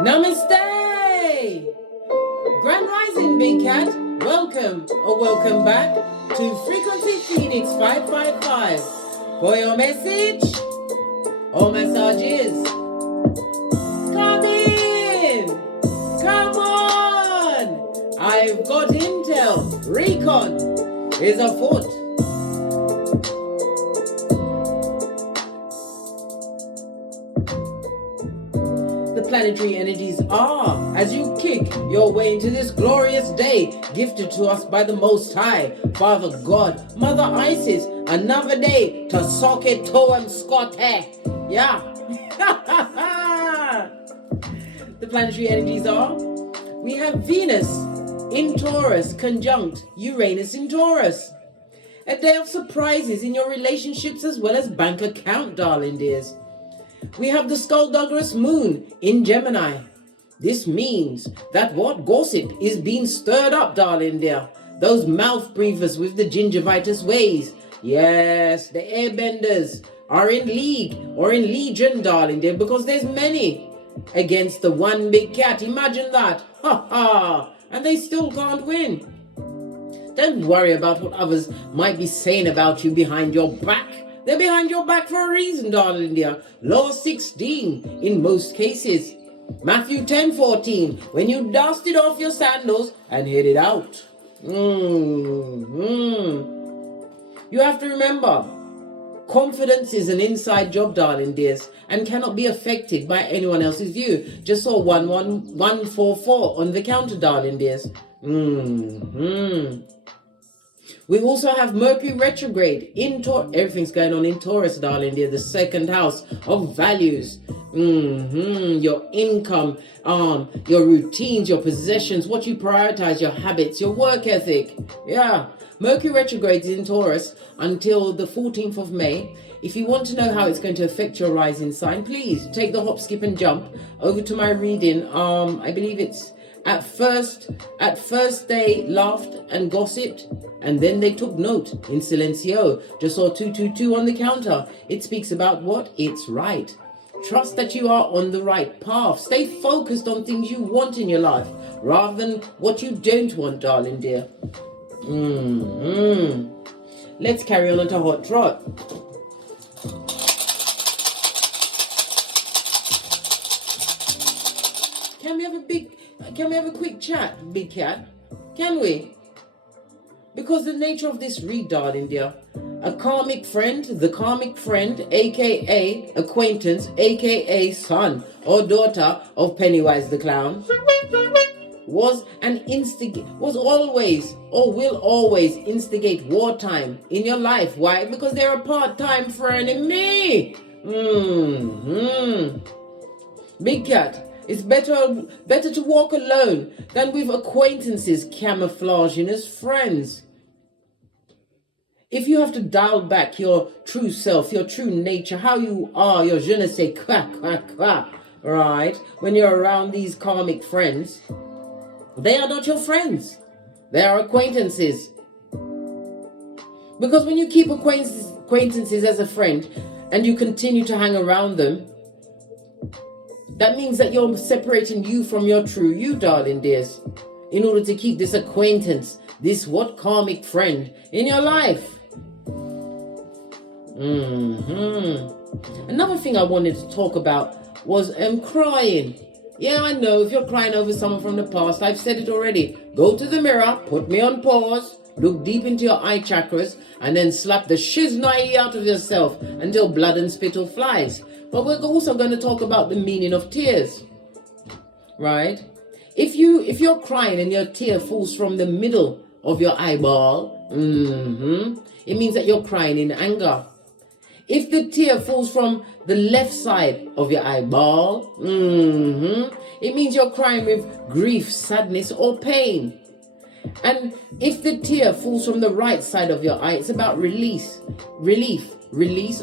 Namaste! Grand Rising, Big Cat. Welcome or welcome back to Frequency Phoenix 555 for your message or messages. Come in! Come on! I've got intel. Recon is afoot. Planetary energies are as you kick your way into this glorious day gifted to us by the Most High, Father God, Mother Isis, another day to sock it to and scot yeah. The planetary energies are, we have Venus in Taurus conjunct Uranus in Taurus. A day of surprises in your relationships as well as bank account, darling dears. We have the Skullduggerous Moon in Gemini. This means that what gossip is being stirred up, darling dear. Those mouth breathers with the gingivitis ways. Yes, the airbenders are in league or in legion, darling dear, because there's many against the one big cat. Imagine that. Ha ha. And they still can't win. Don't worry about what others might be saying about you behind your back. They're behind your back for a reason, darling dear. Law 16 in most cases. Matthew 10:14. When you dusted off your sandals and headed out. You have to remember, confidence is an inside job, darling dears, and cannot be affected by anyone else's view. Just saw 11144 on the counter, darling dears. We also have Mercury retrograde in Taurus. Everything's going on in Taurus, darling dear. The second house of values. Your income, your routines, your possessions, what you prioritize, your habits, your work ethic. Yeah. Mercury retrograde is in Taurus until the 14th of May. If you want to know how it's going to affect your rising sign, please take the hop, skip and jump over to my reading. I believe it's at first they laughed and gossiped, and then they took note in silencio. Just saw 222 on the counter. It speaks about what? It's right. Trust that you are on the right path. Stay focused on things you want in your life rather than what you don't want, darling dear. Let's carry on to Hot Trot. Can we have a quick chat, Big Cat? Can we? Because the nature of this read, darling dear, a karmic friend, the karmic friend, aka acquaintance, aka son or daughter of Pennywise the Clown, was always or will always instigate wartime in your life. Why? Because they're a part-time frenemy. Big Cat. It's better to walk alone than with acquaintances camouflaging as friends. If you have to dial back your true self, your true nature, how you are, your je ne sais quoi, right? When you're around these karmic friends, they are not your friends. They are acquaintances. Because when you keep acquaintances as a friend and you continue to hang around them, that means that you're separating you from your true you, darling dears, in order to keep this acquaintance, this karmic friend in your life. Another thing I wanted to talk about was crying. Yeah, I know, if you're crying over someone from the past, I've said it already. Go to the mirror, put me on pause, look deep into your eye chakras, and then slap the shiznai out of yourself until blood and spittle flies. But we're also going to talk about the meaning of tears, right? If you're crying and your tear falls from the middle of your eyeball, it means that you're crying in anger. If the tear falls from the left side of your eyeball, it means you're crying with grief, sadness, or pain. And if the tear falls from the right side of your eye, it's about relief,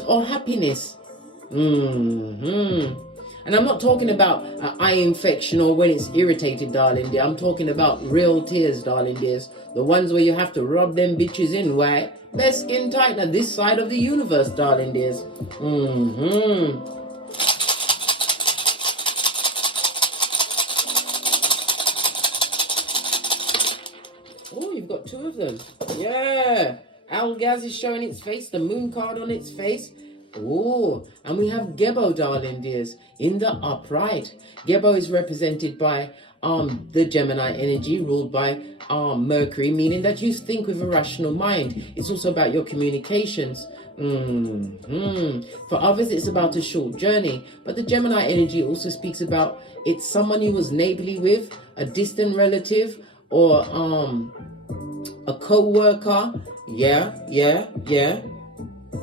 or happiness. And I'm not talking about an eye infection or when it's irritated, darling dear. I'm talking about real tears, darling dears. The ones where you have to rub them bitches in. Why? Best skin tightener this side of the universe, darling dears. fingers. Yeah. Algaz is showing its face, the moon card on its face. Oh, and we have Gebo, darling dears, in the upright. Gebo is represented by the Gemini energy ruled by Mercury, meaning that you think with a rational mind. It's also about your communications. For others, it's about a short journey, but the Gemini energy also speaks about it's someone you was neighborly with, a distant relative, or a co-worker. Yeah.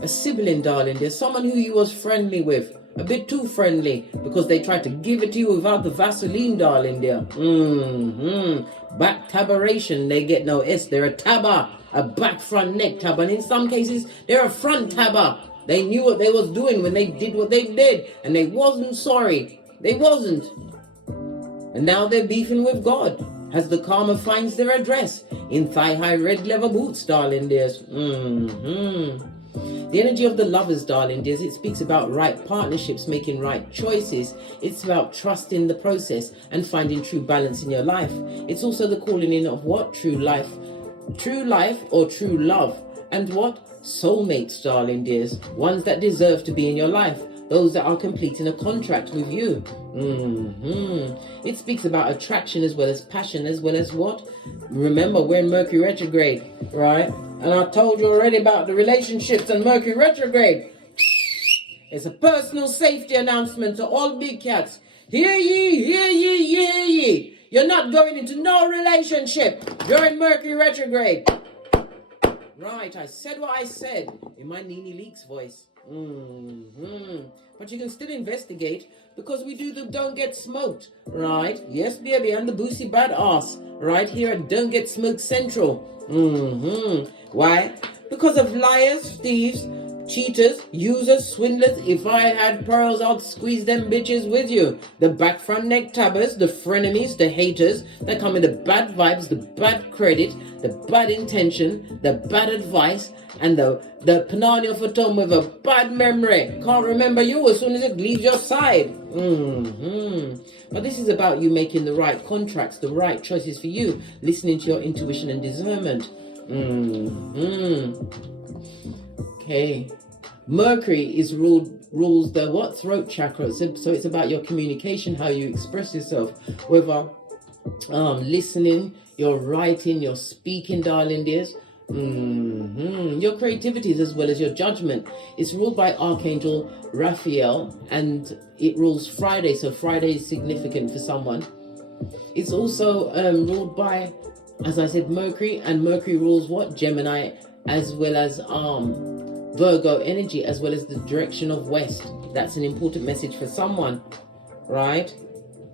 A sibling, darling. There's someone who you was friendly with, a bit too friendly, because they tried to give it to you without the Vaseline, darling, there. Back tabaration, they get no S. They're a taba, a back front neck tab, and in some cases they're a front taba. They knew what they was doing when they did what they did, and they wasn't sorry. They wasn't. And now they're beefing with God as the karma finds their address in thigh-high red leather boots, darling dears. The energy of the lovers, darling dears, it speaks about right partnerships, making right choices. It's about trusting the process and finding true balance in your life. It's also the calling in of what? True life or true love. And what? Soulmates, darling dears. Ones that deserve to be in your life. Those that are completing a contract with you. It speaks about attraction as well as passion, as well as what? Remember, we're in Mercury retrograde, right? And I told you already about the relationships and Mercury retrograde. It's a personal safety announcement to all big cats. Hear ye, hear ye, hear ye. You're not going into no relationship during Mercury retrograde. Right, I said what I said in my Nene Leaks voice. But you can still investigate because we do the Don't Get Smoked, right? Yes, baby, and the Boosie Badass right here at Don't Get Smoked Central. Why? Because of liars, thieves, cheaters, users, swindlers. If I had pearls, I'd squeeze them bitches with you. The back front neck tabbers, the frenemies, the haters that come with the bad vibes, the bad credit, the bad intention, the bad advice, and the Panania for Tom with a bad memory. Can't remember you as soon as it leaves your side. But this is about you making the right contracts, the right choices for you, listening to your intuition and discernment. Okay. Mercury is rules the what? Throat chakra. So it's about your communication, how you express yourself, whether listening, you're writing, you're speaking, darling dears. Your creativities as well as your judgment. It's ruled by Archangel Raphael, and it rules Friday, so Friday is significant for someone. It's also ruled by, as I said, Mercury, and Mercury rules what? Gemini, as well as Virgo energy, as well as the direction of west. That's an important message for someone, right?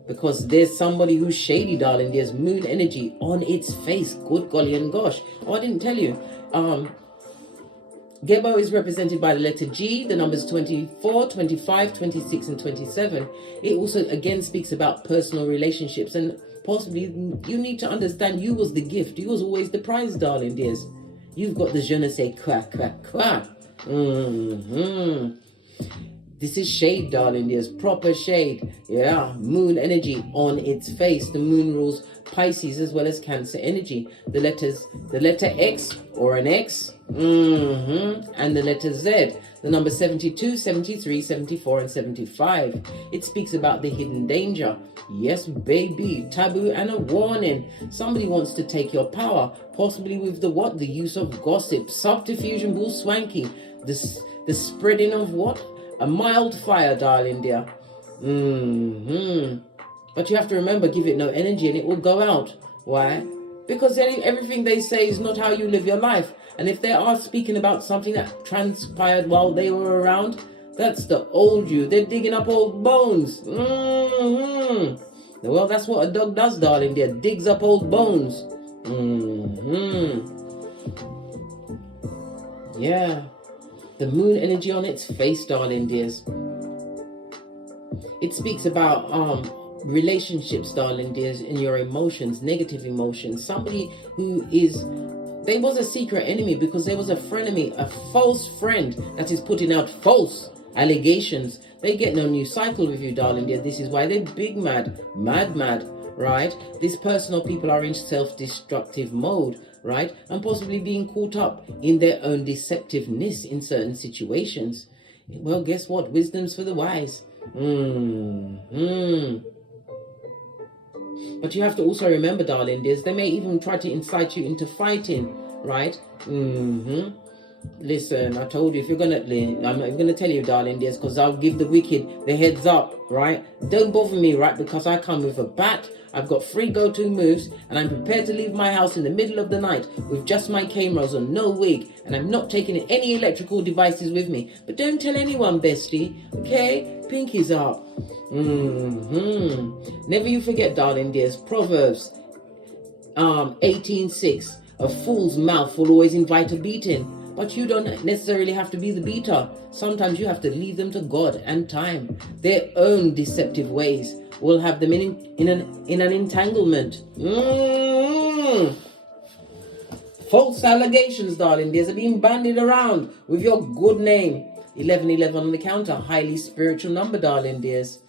Because there's somebody who's shady, darling. There's moon energy on its face. Good golly and gosh. Oh, I didn't tell you. Gebo is represented by the letter G, the numbers 24, 25, 26, and 27. It also, again, speaks about personal relationships. And possibly you need to understand you was the gift. You was always the prize, darling dears. You've got the je ne sais quoi, quoi, quoi. This is shade, darling. There's proper shade. Yeah, moon energy on its face. The moon rules Pisces as well as Cancer energy. The letter X or an X, and the letter Z. The number 72, 73, 74, and 75. It speaks about the hidden danger. Yes, baby, taboo and a warning. Somebody wants to take your power, possibly with the what? The use of gossip, subterfuge, and bull swanky. The spreading of what? A mild fire, darling dear. But you have to remember, give it no energy and it will go out. Why? Because everything they say is not how you live your life. And if they are speaking about something that transpired while they were around, that's the old you. They're digging up old bones. Well, that's what a dog does, darling dear. Digs up old bones. Yeah. The moon energy on its face, darling dears. It speaks about relationships, darling dears, and your emotions, negative emotions. Somebody who they was a secret enemy because there was a frenemy, a false friend that is putting out false allegations. They get no new cycle with you, darling dear. This is why they're big mad, right? This person or people are in self-destructive mode. right? And possibly being caught up in their own deceptiveness in certain situations. Well, guess what? Wisdom's for the wise. But you have to also remember, darling dears, they may even try to incite you into fighting, right? Listen, I told you, if you're gonna, I'm not even gonna tell you, darling dears, because I'll give the wicked the heads up, right? Don't bother me, right? Because I come with a bat, I've got 3 go-to moves, and I'm prepared to leave my house in the middle of the night with just my cane rolls and no wig, and I'm not taking any electrical devices with me. But don't tell anyone, bestie, okay? Pinkies up. Never you forget, darling dears, Proverbs 18:6. A fool's mouth will always invite a beating. But you don't necessarily have to be the beater. Sometimes you have to leave them to God and time. Their own deceptive ways will have them in an entanglement. False allegations, darling dears, are being bandied around with your good name. 1111 on the counter, highly spiritual number, darling dears.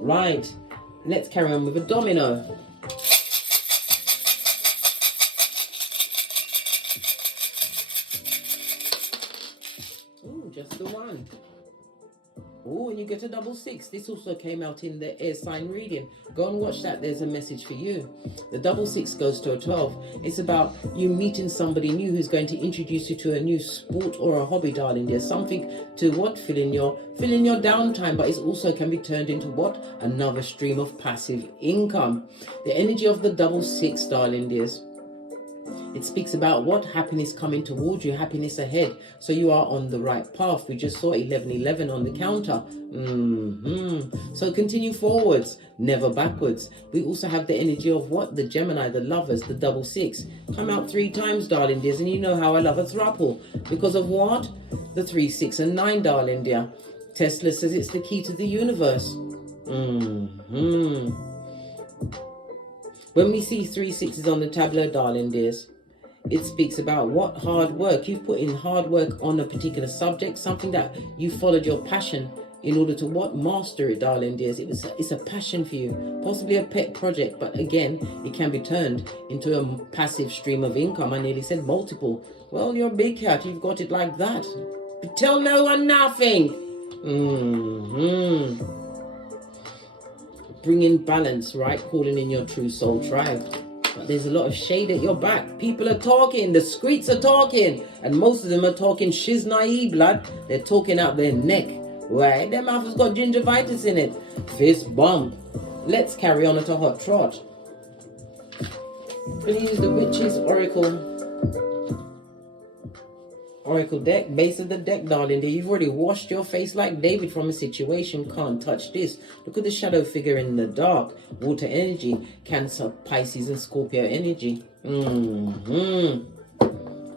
Right, let's carry on with a domino. Just the one. Oh, and you get a 66. This also came out in the air sign reading. Go and watch that. There's a message for you. The 66 goes to a 12. It's about you meeting somebody new who's going to introduce you to a new sport or a hobby, darling. There's something to what? Fill in your downtime, but it also can be turned into what? Another stream of passive income. The energy of the 66, darling dears. It speaks about what? Happiness coming towards you, happiness ahead. So you are on the right path. We just saw 1111 on the counter. So continue forwards, never backwards. We also have the energy of what? The Gemini, the lovers, the 66. Come out 3 times, darling dears, and you know how I love a throuple. Because of what? The 3, 6, and 9, darling dear. Tesla says it's the key to the universe. When we see 3 6s on the tableau, darling dears, it speaks about what? Hard work. You've put in hard work on a particular subject, something that you followed your passion in order to what? Master it, darling dears. It's a passion for you, possibly a pet project, but again, it can be turned into a passive stream of income. I nearly said multiple. Well, you're a big cat. You've got it like that. But tell no one nothing. Bring in balance, right? Calling in your true soul tribe. But there's a lot of shade at your back. People are talking. The streets are talking. And most of them are talking shiznai blood. They're talking out their neck. Right? Their mouth has got gingivitis in it. Fist bump. Let's carry on at a hot trot. We'll use the Witch's Oracle deck, base of the deck, darling. You've already washed your face like David from a situation. Can't touch this. Look at the shadow figure in the dark. Water energy, Cancer, Pisces, and Scorpio energy.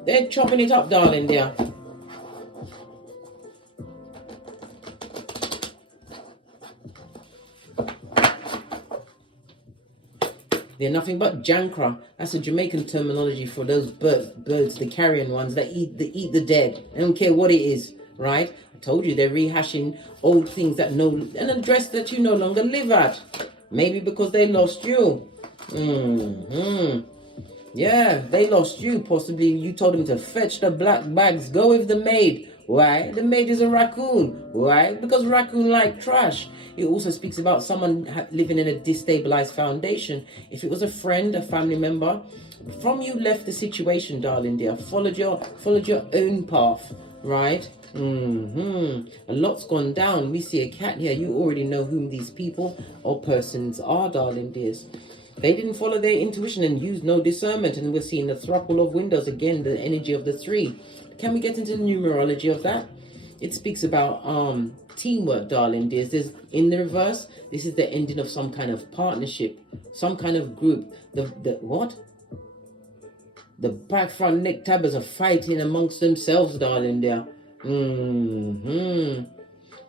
They're chopping it up, darling, dear. They're nothing but jankra. That's a Jamaican terminology for those birds, the carrion ones that eat the dead. I don't care what it is, right? I told you they're rehashing old things that an address that you no longer live at. Maybe because they lost you. Yeah, they lost you. Possibly you told them to fetch the black bags. Go with the maid. Why? The maid is a raccoon. Why? Because raccoon like trash. It also speaks about someone living in a destabilized foundation. If it was a friend, a family member, from you left the situation, darling dear, followed your own path, right? A lot's gone down. We see a cat here. You already know whom these people or persons are, darling dears. They didn't follow their intuition and use no discernment, and we're seeing the thruple of windows again, the energy of the 3. Can we get into the numerology of that? It speaks about teamwork, darling dears. There's in the reverse. This is the ending of some kind of partnership, some kind of group. The what? The back front neck tabbers are fighting amongst themselves, darling dear.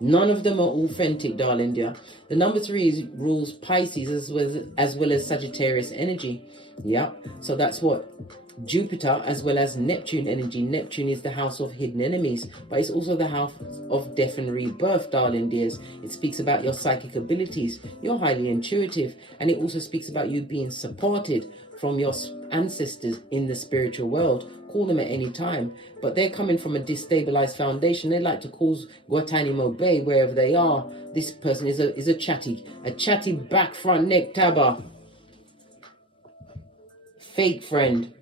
None of them are authentic, darling dear. The number 3 rules Pisces as well as Sagittarius energy. Yeah, so that's what Jupiter as well as Neptune energy. Neptune is the house of hidden enemies, but it's also the house of death and rebirth, darling dears. It speaks about your psychic abilities. You're highly intuitive, and it also speaks about you being supported from your ancestors in the spiritual world. Call them at any time, but they're coming from a destabilized foundation. They like to cause Guantanamo Bay wherever they are. This person is a chatty back front neck tabber, fake friend.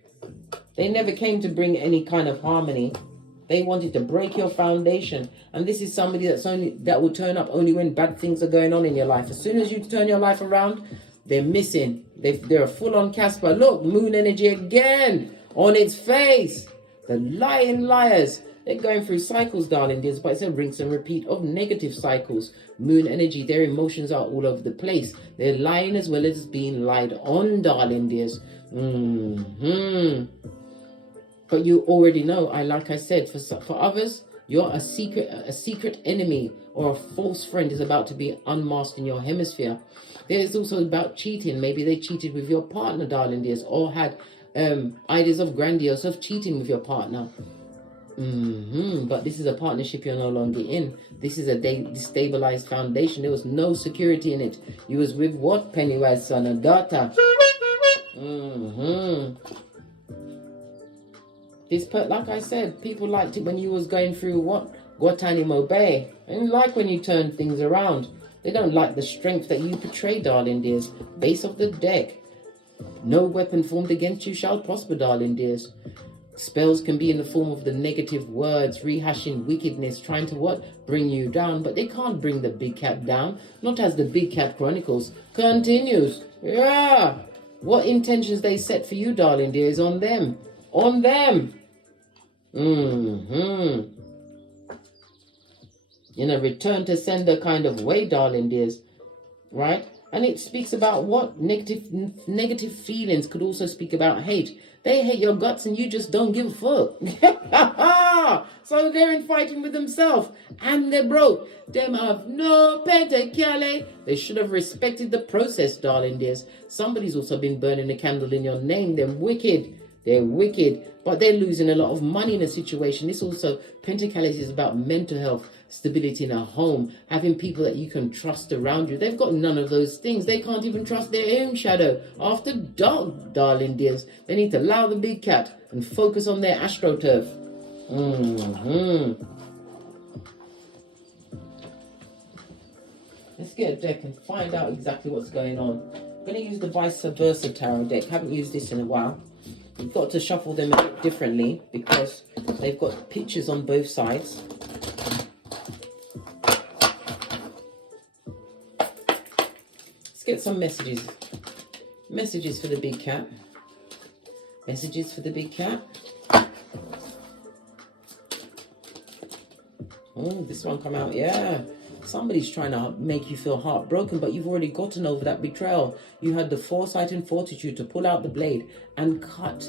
They never came to bring any kind of harmony. They wanted to break your foundation. And this is somebody that will turn up only when bad things are going on in your life. As soon as you turn your life around, they're missing. They're a full-on Casper. Look, moon energy again on its face. The lying liars. They're going through cycles, darling dears, but it's a rinse and repeat of negative cycles. Moon energy, their emotions are all over the place. They're lying as well as being lied on, darling dears. But you already know, like I said, for others, you're a secret enemy or a false friend is about to be unmasked in your hemisphere. There's also about cheating. Maybe they cheated with your partner, darling dears, or had ideas of grandiose of cheating with your partner. But this is a partnership you're no longer in. This is a destabilized foundation. There was no security in it. You was with what? Pennywise son and daughter. Like I said, people liked it when you was going through what? Guantanamo Bay. They didn't like when you turned things around. They don't like the strength that you portray, darling dears. Base of the deck. No weapon formed against you shall prosper, darling dears. Spells can be in the form of the negative words, rehashing wickedness, trying to what? Bring you down. But they can't bring the big cat down. Not as the Big Cat Chronicles continues. Yeah. What intentions they set for you, darling dear, is on them. On them. In a return to sender kind of way, darling dears. Right? And it speaks about what? Negative feelings could also speak about hate. They hate your guts and you just don't give a fuck. So they're in fighting with themselves. And they're broke. Them have no pentacale. They should have respected the process, darling dears. Somebody's also been burning a candle in your name. They're wicked. They're wicked. But they're losing a lot of money in a situation. This also, pentacles is about mental health, stability in a home, having people that you can trust around you. They've got none of those things. They can't even trust their own shadow. After dark, darling dears, they need to allow the big cat and focus on their astroturf. Let's get a deck and find out exactly what's going on. I'm going to use the vice versa tarot deck. Haven't used this in a while. You've got to shuffle them a bit differently because they've got pictures on both sides. Let's get some messages. Messages for the big cat. Messages for the big cat. Oh, this one come out, yeah. Somebody's trying to make you feel heartbroken, but you've already gotten over that betrayal. You had the foresight and fortitude to pull out the blade and cut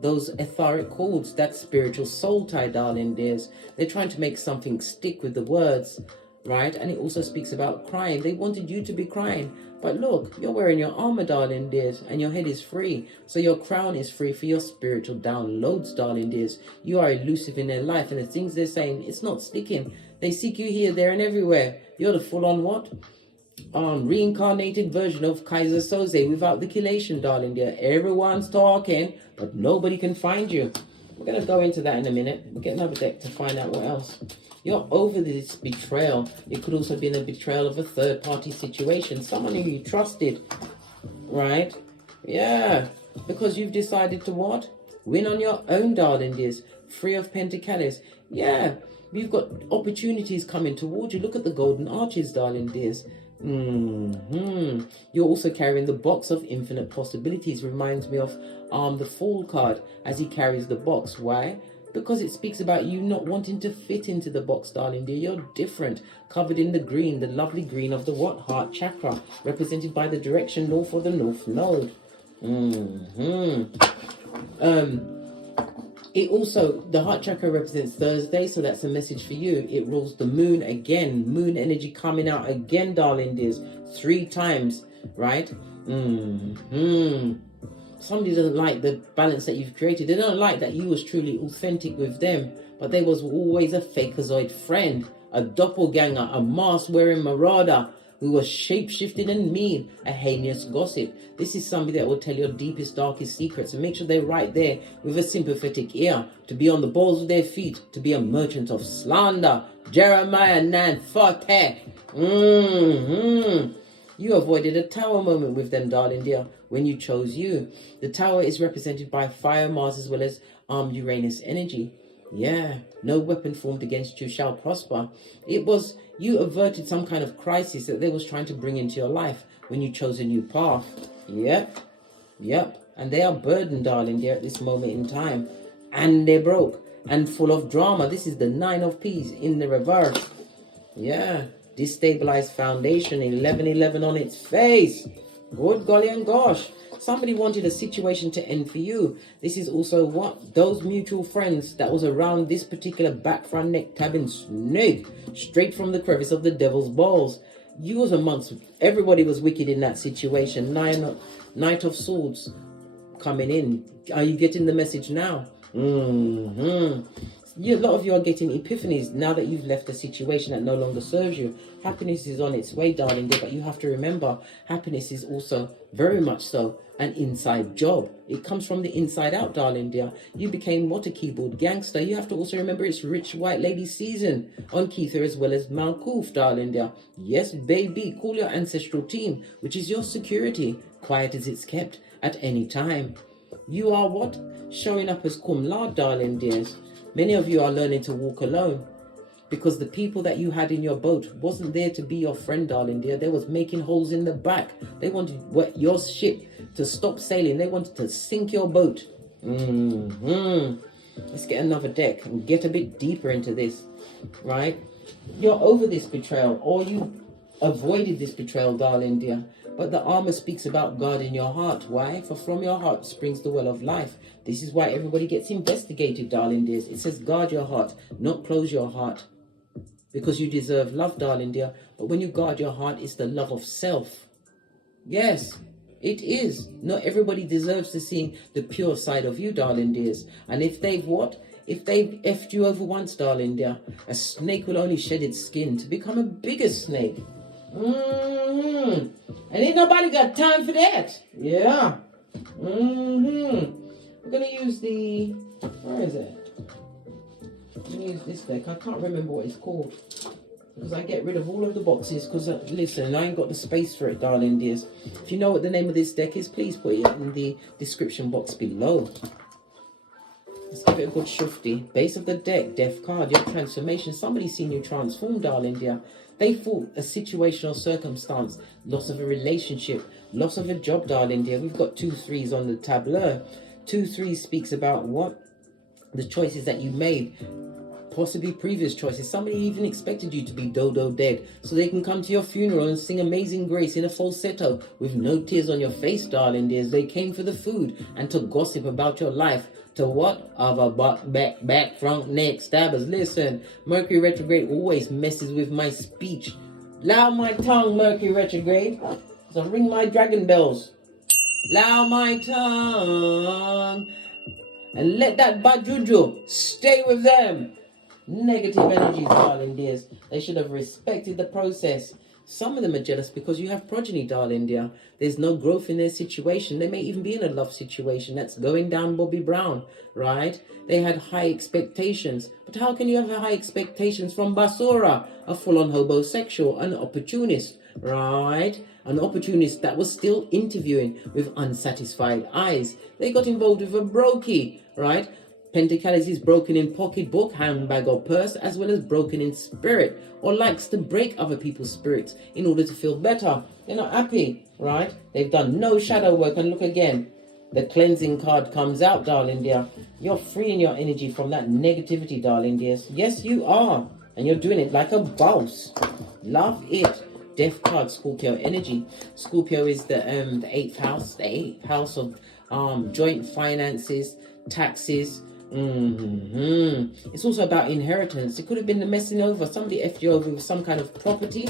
those etheric cords, that spiritual soul tie, darling dears. They're trying to make something stick with the words, right? And it also speaks about crying. They wanted you to be crying. But look, you're wearing your armor, darling dears, and your head is free. So your crown is free for your spiritual downloads, darling dears. You are elusive in their life, and the things they're saying, it's not sticking. They seek you here, there, and everywhere. You're the full-on what? Reincarnated version of Kaiser Soze without the chelation, darling dear. Everyone's talking, but nobody can find you. We're going to go into that in a minute. We'll get another deck to find out what else. You're over this betrayal. It could also be a betrayal of a third-party situation. Someone who you trusted, right? Yeah, because you've decided to what? Win on your own, darling dears. Free of pentacles. Yeah, you've got opportunities coming towards you. Look at the golden arches, darling dears. You're also carrying the box of infinite possibilities. Reminds me of the Fool card as he carries the box. Why? Because it speaks about you not wanting to fit into the box, darling dear. You're different, covered in the green, the lovely green of the what? Heart chakra, represented by the direction north or the north node. It also, the heart chakra represents Thursday, so that's a message for you. It rules the moon again. Moon energy coming out again, darling dears. 3 times, right? Somebody doesn't like the balance that you've created. They don't like that you was truly authentic with them, but there was always a fakeazoid friend, a doppelganger, a mask-wearing marauder who was shape-shifting and mean, a heinous gossip. This is somebody that will tell your deepest, darkest secrets, and make sure they're right there with a sympathetic ear, to be on the balls of their feet, to be a merchant of slander. Jeremiah 9:40. You avoided a tower moment with them, darling dear, when you chose you. The tower is represented by fire, Mars, as well as Uranus energy. Yeah, no weapon formed against you shall prosper. It was, you averted some kind of crisis that they was trying to bring into your life when you chose a new path. Yep. And they are burdened, darling dear, at this moment in time. And they're broke and full of drama. This is the 9 of Peas in the reverse. Yeah. Destabilized foundation, 1111 on its face. Good golly and gosh. Somebody wanted a situation to end for you. This is also what? Those mutual friends that was around this particular back front neck tabbing snake, straight from the crevice of the devil's balls. You was amongst, everybody was wicked in that situation. Knight of Swords coming in. Are you getting the message now? A lot of you are getting epiphanies now that you've left a situation that no longer serves you. Happiness is on its way, darling dear, but you have to remember, happiness is also very much so an inside job. It comes from the inside out, darling dear. You became what, a keyboard gangster. You have to also remember it's rich white lady season on Keitha as well as Malkuth, darling dear. Yes, baby, call your ancestral team, which is your security, quiet as it's kept at any time. You are what? Showing up as cum laude, darling dears. Many of you are learning to walk alone because the people that you had in your boat wasn't there to be your friend, darling dear. They was making holes in the back. They wanted your ship to stop sailing. They wanted to sink your boat. Let's get another deck and get a bit deeper into this, right? You're over this betrayal, or you avoided this betrayal, darling dear. But the armor speaks about guarding your heart. Why? For from your heart springs the well of life. This is why everybody gets investigated, darling dears. It says guard your heart, not close your heart. Because you deserve love, darling dear. But when you guard your heart, it's the love of self. Yes, it is. Not everybody deserves to see the pure side of you, darling dears. And if they've what? If they've effed you over once, darling dear, a snake will only shed its skin to become a bigger snake. And ain't nobody got time for that. Yeah. We're gonna use the, where is it? I'm gonna use this deck. I can't remember what it's called because I get rid of all of the boxes because listen, I ain't got the space for it, darling dears. If you know what the name of this deck is, please put it in the description box below. Let's give it a good shufty. Base of the deck, death card, your transformation. Somebody's seen you transform, darling dear. They thought a situational circumstance, loss of a relationship, loss of a job, darling dear. We've got 2 3s on the tableau. 2 3 speaks about what? The choices that you made. Possibly previous choices. Somebody even expected you to be dodo dead so they can come to your funeral and sing Amazing Grace in a falsetto with no tears on your face, darling dears. They came for the food and to gossip about your life. To what? Of a back, front, neck, stabbers. Listen, Mercury retrograde always messes with my speech. Loud my tongue, Mercury retrograde. So ring my dragon bells. Loud my tongue. And let that bad juju stay with them. Negative energies, darling dears. They should have respected the process. Some of them are jealous because you have progeny, darling dear. There's no growth in their situation. They may even be in a love situation that's going down Bobby Brown, right? They had high expectations. But how can you have high expectations from Basura, a full-on homosexual, an opportunist, right? An opportunist that was still interviewing with unsatisfied eyes. They got involved with a brokey, right? Pentacles is broken in pocketbook, handbag or purse, as well as broken in spirit, or likes to break other people's spirits in order to feel better. They're not happy, right? They've done no shadow work, and look again. The cleansing card comes out, darling dear. You're freeing your energy from that negativity, darling dears. Yes, you are. And you're doing it like a boss. Love it. Death card, Scorpio energy. Scorpio is the 8th house. The 8th house of joint finances, taxes, It's also about inheritance. It could have been the messing over. Somebody effed you over with some kind of property,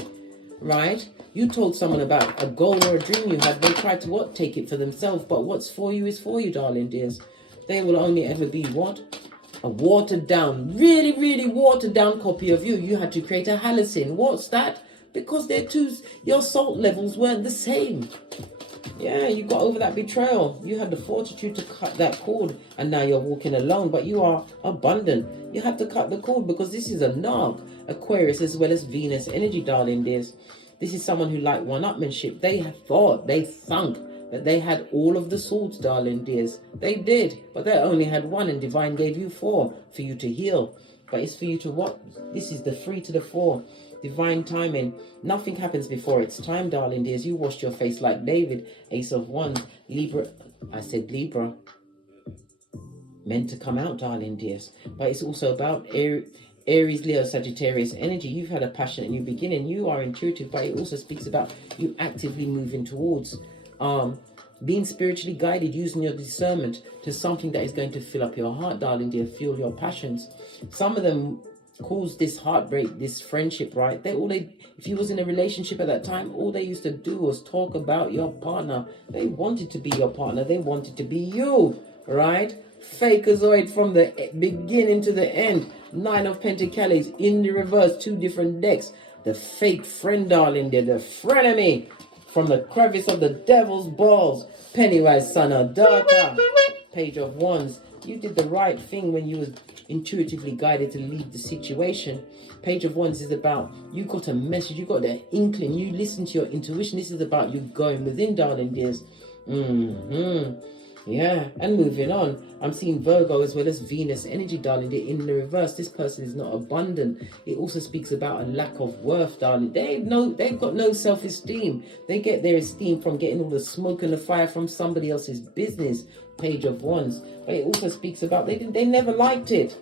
right? You told someone about a goal or a dream you had. They tried to what? Take it for themselves. But what's for you is for you, darling dears. They will only ever be what? A watered down, really, really watered down copy of you. You had to create a halocene. What's that? Because your salt levels weren't the same. Yeah, you got over that betrayal. You had the fortitude to cut that cord, and now you're walking alone, but you are abundant. You have to cut the cord because this is a Nag, Aquarius, as well as Venus energy, darling dears. This is someone who liked one-upmanship. They thought that they had all of the swords, darling dears. They did, but they only had one, and divine gave you 4 for you to heal. But it's for you to what? This is the 3 to the 4. Divine timing. Nothing happens before its time, darling dears. You washed your face like David. Ace of Wands. Libra. I said Libra. Meant to come out, darling dears. But it's also about Aries, Leo, Sagittarius energy. You've had a passionate new beginning. You are intuitive, but it also speaks about you actively moving towards being spiritually guided, using your discernment to something that is going to fill up your heart, darling dear, fuel your passions. Some of them caused this heartbreak, this friendship, right? If you was in a relationship at that time, all they used to do was talk about your partner. They wanted to be your partner. They wanted to be you, right? Fakeazoid from the beginning to the end. 9 of Pentacles in the reverse, 2 different decks. The fake friend, darling, they're the frenemy from the crevice of the devil's balls. Pennywise, son of daughter. Page of Wands. You did the right thing when you was intuitively guided to leave the situation. Page of Wands is about you got a message, you got the inkling, you listen to your intuition. This is about you going within, darling dears. Yeah, and moving on. I'm seeing Virgo as well as Venus energy, darling dear, in the reverse. This person is not abundant. It also speaks about a lack of worth, darling. They've got no self-esteem. They get their esteem from getting all the smoke and the fire from somebody else's business. Page of Wands. But it also speaks about they never liked it.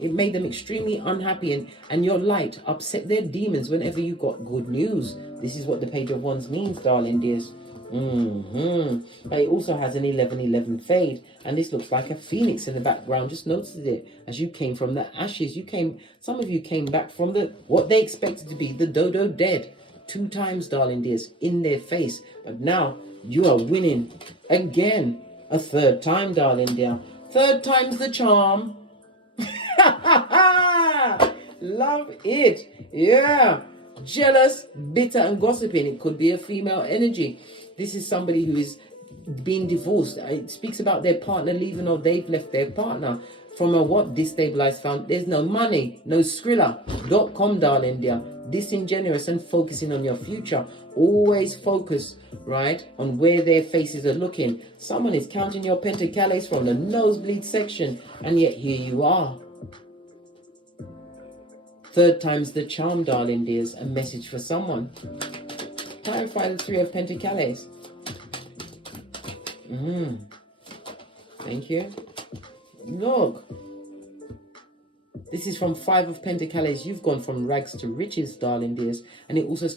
It made them extremely unhappy, and your light upset their demons whenever you got good news. This is what the Page of Wands means, darling dears. But it also has an 11-11 fade, and this looks like a phoenix in the background. Just notice it as you came from the ashes. Some of you came back from what they expected to be the dodo dead 2 times, darling dears, in their face. But now you are winning again, a 3rd time, darling dear. 3rd time's the charm. Love it. Yeah. Jealous, bitter, and gossiping. It could be a female energy. This is somebody who is being divorced. It speaks about their partner leaving, or they've left their partner from a destabilized family. There's no money, no Skrilla.com, darling dear. Disingenuous and focusing on your future. Always focus, right, on where their faces are looking. Someone is counting your pentacles from the nosebleed section, and yet here you are. 3rd time's the charm, darling dears. A message for someone. Clarify the 3 of Pentacles. Thank you. Look. This is from 5 of Pentacles. You've gone from rags to riches, darling dears. And it also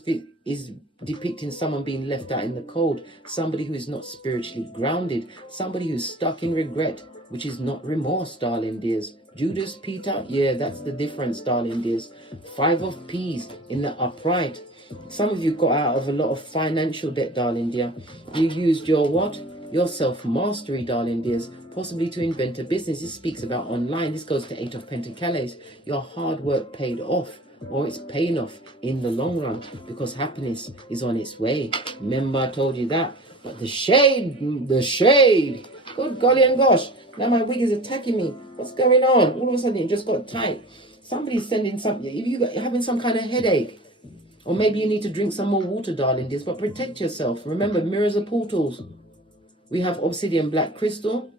is depicting someone being left out in the cold. Somebody who is not spiritually grounded. Somebody who's stuck in regret, which is not remorse, darling dears. Judas, Peter, yeah, that's the difference, darling dears. 5 of Peas in the upright. Some of you got out of a lot of financial debt, darling dear. You used your what? Your self-mastery, darling dears, possibly to invent a business. This speaks about online. This goes to 8 of Pentacles. Your hard work paid off, or it's paying off in the long run, because happiness is on its way. Remember I told you that. But the shade. Good golly and gosh. Now my wig is attacking me. What's going on? All of a sudden it just got tight. Somebody's sending something. If you're having some kind of headache, or maybe you need to drink some more water, darling dears, but protect yourself. Remember, mirrors are portals. We have obsidian black crystal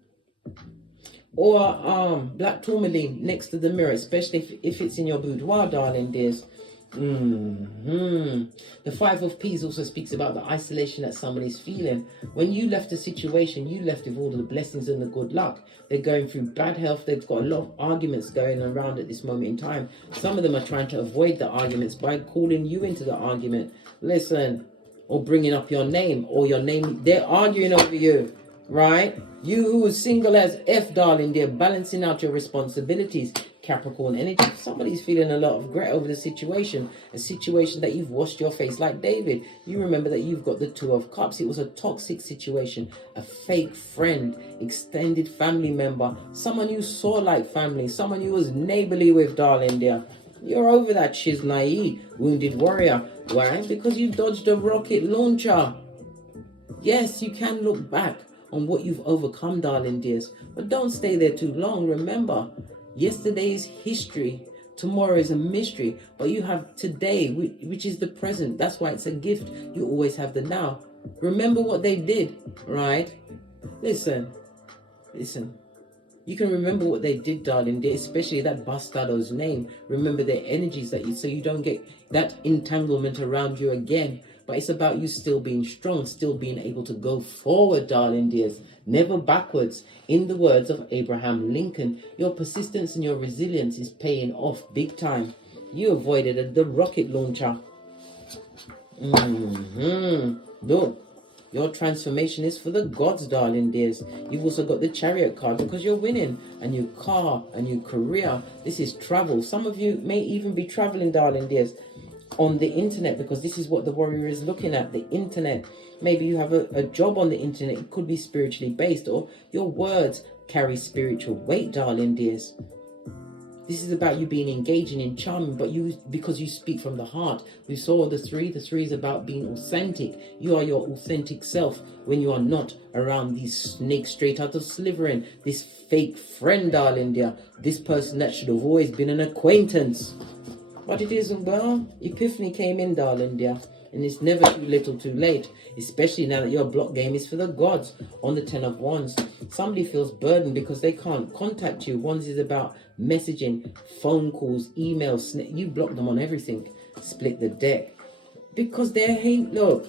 or black tourmaline next to the mirror, especially if it's in your boudoir, darling dears. The 5 of Peas also speaks about the isolation that somebody's feeling. When you left a situation, you left with all the blessings and the good luck. They're going through bad health. They've got a lot of arguments going around at this moment in time. Some of them are trying to avoid the arguments by calling you into the argument. Listen, or bringing up your name, or your name. They're arguing over you. right? You who is single as F, darling, they're balancing out your responsibilities. Capricorn energy. Somebody's feeling a lot of regret over the situation. A situation that you've washed your face like David. You remember that you've got the Two of Cups. It was a toxic situation. A fake friend, extended family member, someone you saw like family, someone you was neighborly with, darling dear. You're over that Shiznai, wounded warrior. Why? Because you dodged a rocket launcher. Yes, you can look back on what you've overcome, darling dears, but don't stay there too long. Remember, yesterday is history, tomorrow is a mystery, but you have today, which is the present. That's why it's a gift. You always have the now. Remember what they did, right? Listen. You can remember what they did, darling, especially that bastardo's name. Remember their energies so you don't get that entanglement around you again. But it's about you still being strong, still being able to go forward, darling dears, never backwards. In the words of Abraham Lincoln, your persistence and your resilience is paying off big time. You avoided the rocket launcher. Look, your transformation is for the gods, darling dears. You've also got the Chariot card because you're winning. A new car, a new career. This is travel. Some of you may even be traveling, darling dears, on the internet, because this is what the warrior is looking at, the internet. Maybe you have a job on the internet. It could be spiritually based, or your words carry spiritual weight, darling dears. This is about you being engaging and charming, but because you speak from the heart. We saw the three is about being authentic. You are your authentic self when you are not around these snakes straight out of Slytherin, this fake friend, darling dear, this person that should have always been an acquaintance. But it isn't. Well, epiphany came in, darling dear, and it's never too little too late, especially now that your block game is for the gods. On the 10 of Wands, somebody feels burdened because they can't contact you. Wands is about messaging, phone calls, emails. You block them on everything. Split the deck because they hate. Look,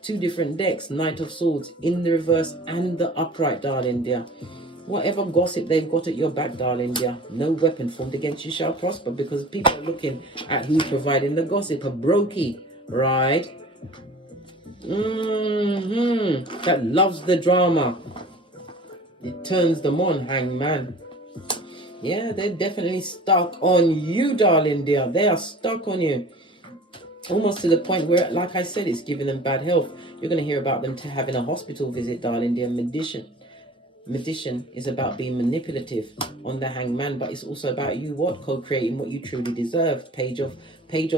two different decks. Knight of Swords in the reverse and the upright, darling dear. Whatever gossip they've got at your back, darling dear, no weapon formed against you shall prosper, because people are looking at who's providing the gossip. A brokey, right? That loves the drama. It turns them on, hangman. Yeah, they're definitely stuck on you, darling dear. They are stuck on you. Almost to the point where, like I said, it's giving them bad health. You're going to hear about them having a hospital visit, darling dear. Magician is about being manipulative on the hangman, but it's also about you co-creating what you truly deserve. Page of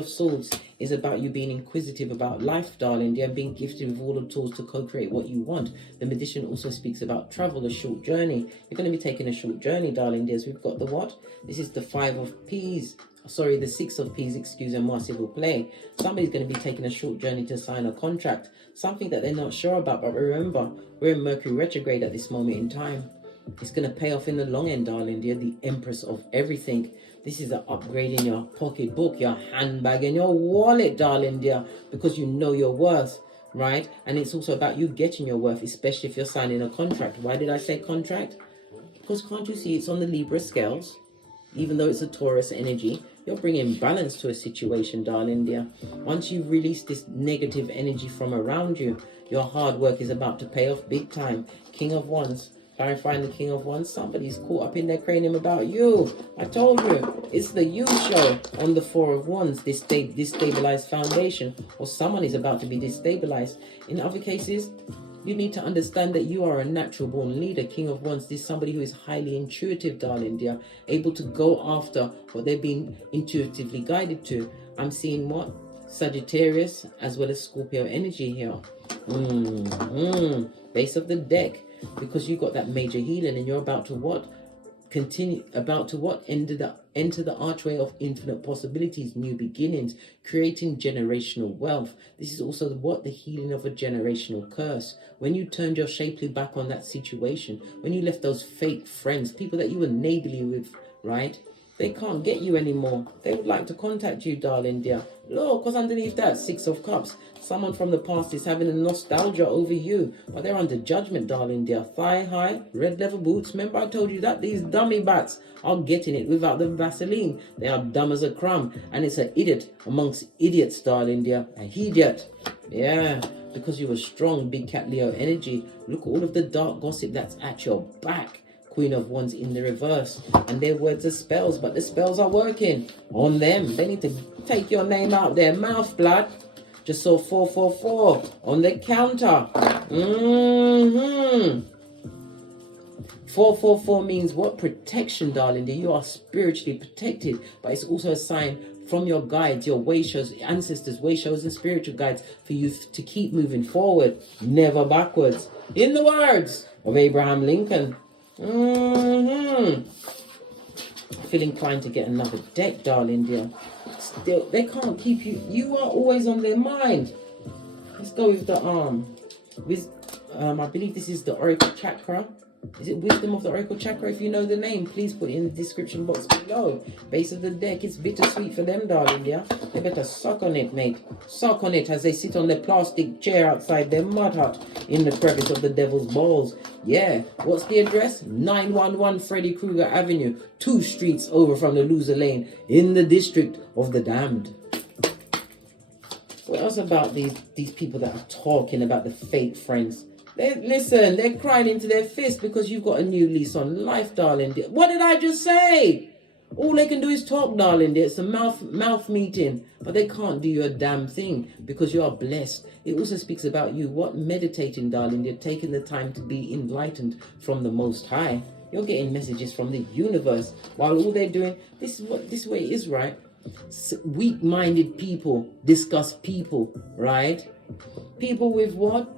Swords is about you being inquisitive about life, darling dear, and being gifted with all the tools to co-create what you want. The Magician also speaks about travel, a short journey. You're going to be taking a short journey, darling dears. We've got the what? This is the 5 of Peas. Sorry, the 6 of Peas, excusez-moi, s'il vous plaît. Somebody's going to be taking a short journey to sign a contract, something that they're not sure about. But remember, we're in Mercury retrograde at this moment in time. It's going to pay off in the long end, darling dear. The Empress of everything. This is an upgrade in your pocketbook, your handbag, and your wallet, darling dear, because you know your worth, right? And it's also about you getting your worth, especially if you're signing a contract. Why did I say contract? Because can't you see it's on the Libra scales? Even though it's a Taurus energy, you're bringing balance to a situation, darling dear. Once you release this negative energy from around you, your hard work is about to pay off big time. King of Wands, clarifying the King of Wands. Somebody's caught up in their cranium about you. I told you, it's the you show on the 4 of Wands, this destabilized foundation, or someone is about to be destabilized. In other cases, you need to understand that you are a natural born leader. King of Wands, this is somebody who is highly intuitive, darling dear, able to go after what they're being intuitively guided to. I'm seeing what? Sagittarius as well as Scorpio energy here. Base of the deck, because you got that major healing and you're about to what? Enter the archway of infinite possibilities, new beginnings, creating generational wealth. This is also the healing of a generational curse. When you turned your shapely back on that situation, when you left those fake friends, people that you were neighborly with, right? They can't get you anymore. They would like to contact you, darling dear. Look, because underneath that 6 of Cups, someone from the past is having a nostalgia over you, but they're under judgment, darling dear. Thigh high, red leather boots. Remember I told you that these dummy bats are getting it without the Vaseline. They are dumb as a crumb, and it's an idiot amongst idiots, darling dear. A idiot. Yeah, because you were strong, big cat Leo energy. Look at all of the dark gossip that's at your back. Queen of Wands in the reverse, and their words are spells, but the spells are working on them. They need to take your name out their mouth, blood. Just saw 444 on the counter. 444 means what? Protection, darling. You are spiritually protected, but it's also a sign from your guides, your way shows, ancestors, way shows, and spiritual guides for you to keep moving forward, never backwards. In the words of Abraham Lincoln. I feel inclined to get another deck, darling dear. Still, they can't keep you. You are always on their mind. Let's go with the I believe this is the Oracle Chakra. Is it Wisdom of the Oracle Chakra? If you know the name, please put it in the description box below. Base of the deck, it's bittersweet for them, darling, yeah? They better suck on it, mate. Suck on it as they sit on their plastic chair outside their mud hut in the crevice of the devil's balls. Yeah, what's the address? 911 Freddy Krueger Avenue, 2 streets over from the loser lane in the district of the damned. What else about these people that are talking about the fake friends? Listen, they're crying into their fist because you've got a new lease on life, darling. What did I just say? All they can do is talk, darling. It's a mouth meeting, but they can't do you a damn thing because you are blessed. It also speaks about you. What? Meditating, darling. You're taking the time to be enlightened from the Most High. You're getting messages from the universe while all they're doing. This way it is, right? Weak-minded people discuss people, right? People with what?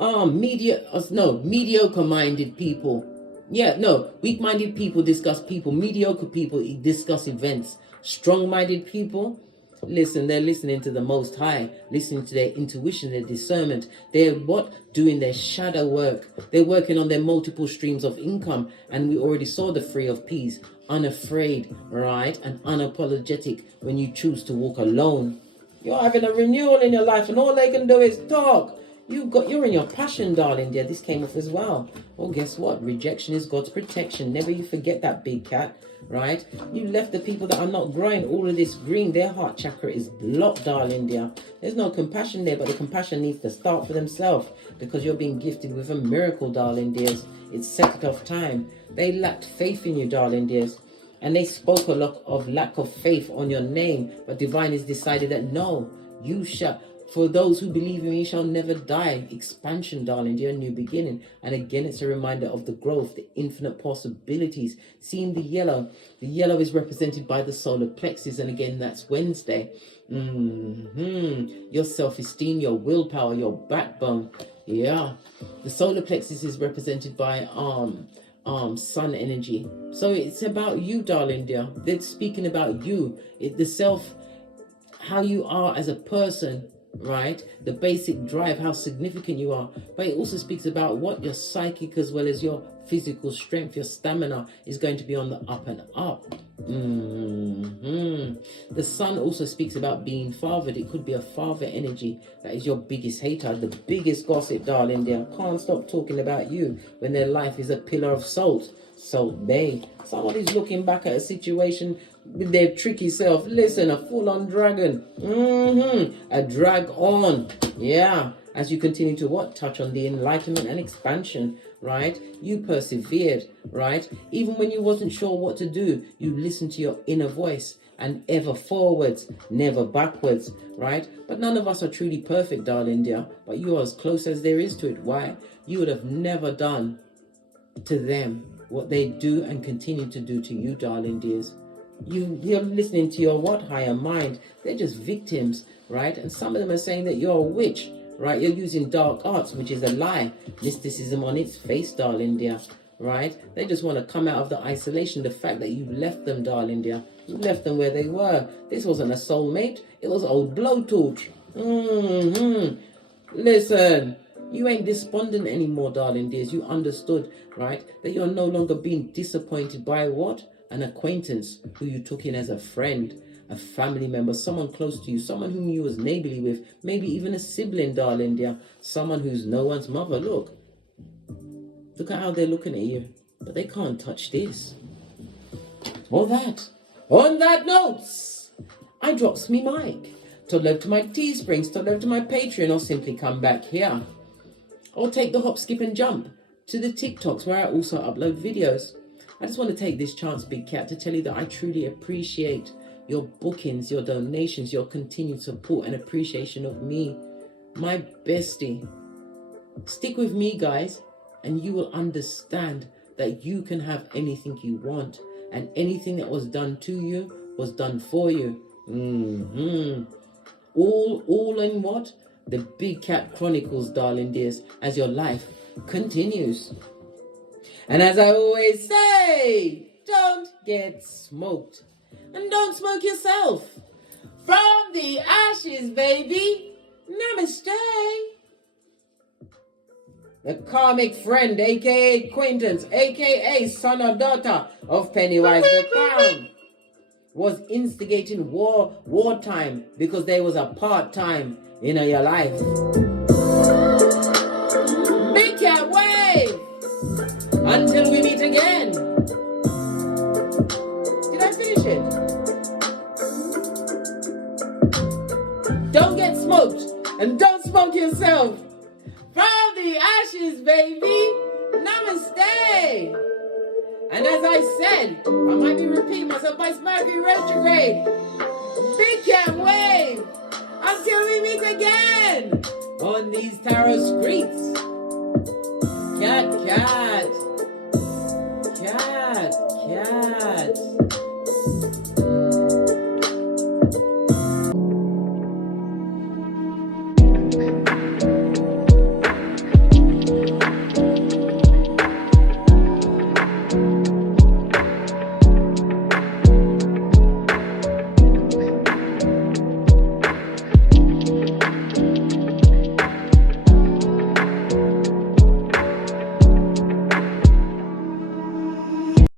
Mediocre-minded people. Yeah, no, weak-minded people discuss people. Mediocre people discuss events. Strong-minded people, listen, they're listening to the Most High, listening to their intuition, their discernment. They're what? Doing their shadow work. They're working on their multiple streams of income. And we already saw the Three of Peas. Unafraid, right? And unapologetic when you choose to walk alone. You're having a renewal in your life and all they can do is talk. You're in your passion, darling dear. This came off as well. Well, guess what? Rejection is God's protection. Never you forget that, big cat, right? You left the people that are not growing all of this green. Their heart chakra is blocked, darling dear. There's no compassion there, but the compassion needs to start for themselves because you're being gifted with a miracle, darling dears. It's set off time. They lacked faith in you, darling dears. And they spoke a lot of lack of faith on your name. But divine has decided that no, you shall... For those who believe in me shall never die. Expansion, darling, dear, new beginning. And again, it's a reminder of the growth, the infinite possibilities. Seeing the yellow. The yellow is represented by the solar plexus. And again, that's Wednesday. Your self-esteem, your willpower, your backbone. Yeah. The solar plexus is represented by sun energy. So it's about you, darling, dear. They're speaking about you. The self, how you are as a person. Right, the basic drive, how significant you are, but it also speaks about what your psychic as well as your physical strength, your stamina is going to be on the up and up. The sun also speaks about being fathered. It could be a father energy that is your biggest hater, the biggest gossip, darling. They can't stop talking about you when their life is a pillar of salt. Salt Bay. Somebody's looking back at a situation with their tricky self. Listen, a full-on dragon. A drag on. Yeah. As you continue to what? Touch on the enlightenment and expansion, right? You persevered, right? Even when you wasn't sure what to do, you listened to your inner voice and ever forwards, never backwards, right? But none of us are truly perfect, darling dear. But you are as close as there is to it. Why? You would have never done to them what they do and continue to do to you, darling dears. You're listening to your what? Higher mind. They're just victims, right? And some of them are saying that you're a witch, right? You're using dark arts, which is a lie. Mysticism on its face, darling dear, right? They just want to come out of the isolation. The fact that you left them, darling dear. You left them where they were. This wasn't a soulmate. It was old blowtorch. Listen. You ain't despondent anymore, darling dears. You understood, right? That you're no longer being disappointed by what? an acquaintance who you took in as a friend, a family member, someone close to you, someone whom you was neighborly with, maybe even a sibling, darling dear, someone who's no one's mother. Look at how they're looking at you, but they can't touch this or that. On that note, I drops me mic. To love to my Teesprings, to love to my Patreon, or simply come back here. Or take the hop, skip and jump to the TikToks where I also upload videos. I just want to take this chance, Big Cat, to tell you that I truly appreciate your bookings, your donations, your continued support and appreciation of me, my bestie. Stick with me, guys, and you will understand that you can have anything you want, and anything that was done to you was done for you. All in what? The Big Cat Chronicles, darling dears, as your life continues. And as I always say, don't get smoked. And don't smoke yourself. From the ashes, baby. Namaste. The karmic friend, aka acquaintance, aka son or daughter of Pennywise the Clown, was instigating wartime because there was a part-time in your life. Big Cat wave! Until we meet again. Did I finish it? Don't get smoked and don't smoke yourself. From the ashes, baby. Namaste. And as I said, I might be repeating myself, by Mercury retrograde. Big Cat wave. Until we meet again on these tarot streets. Cat, cat. Cat, cat.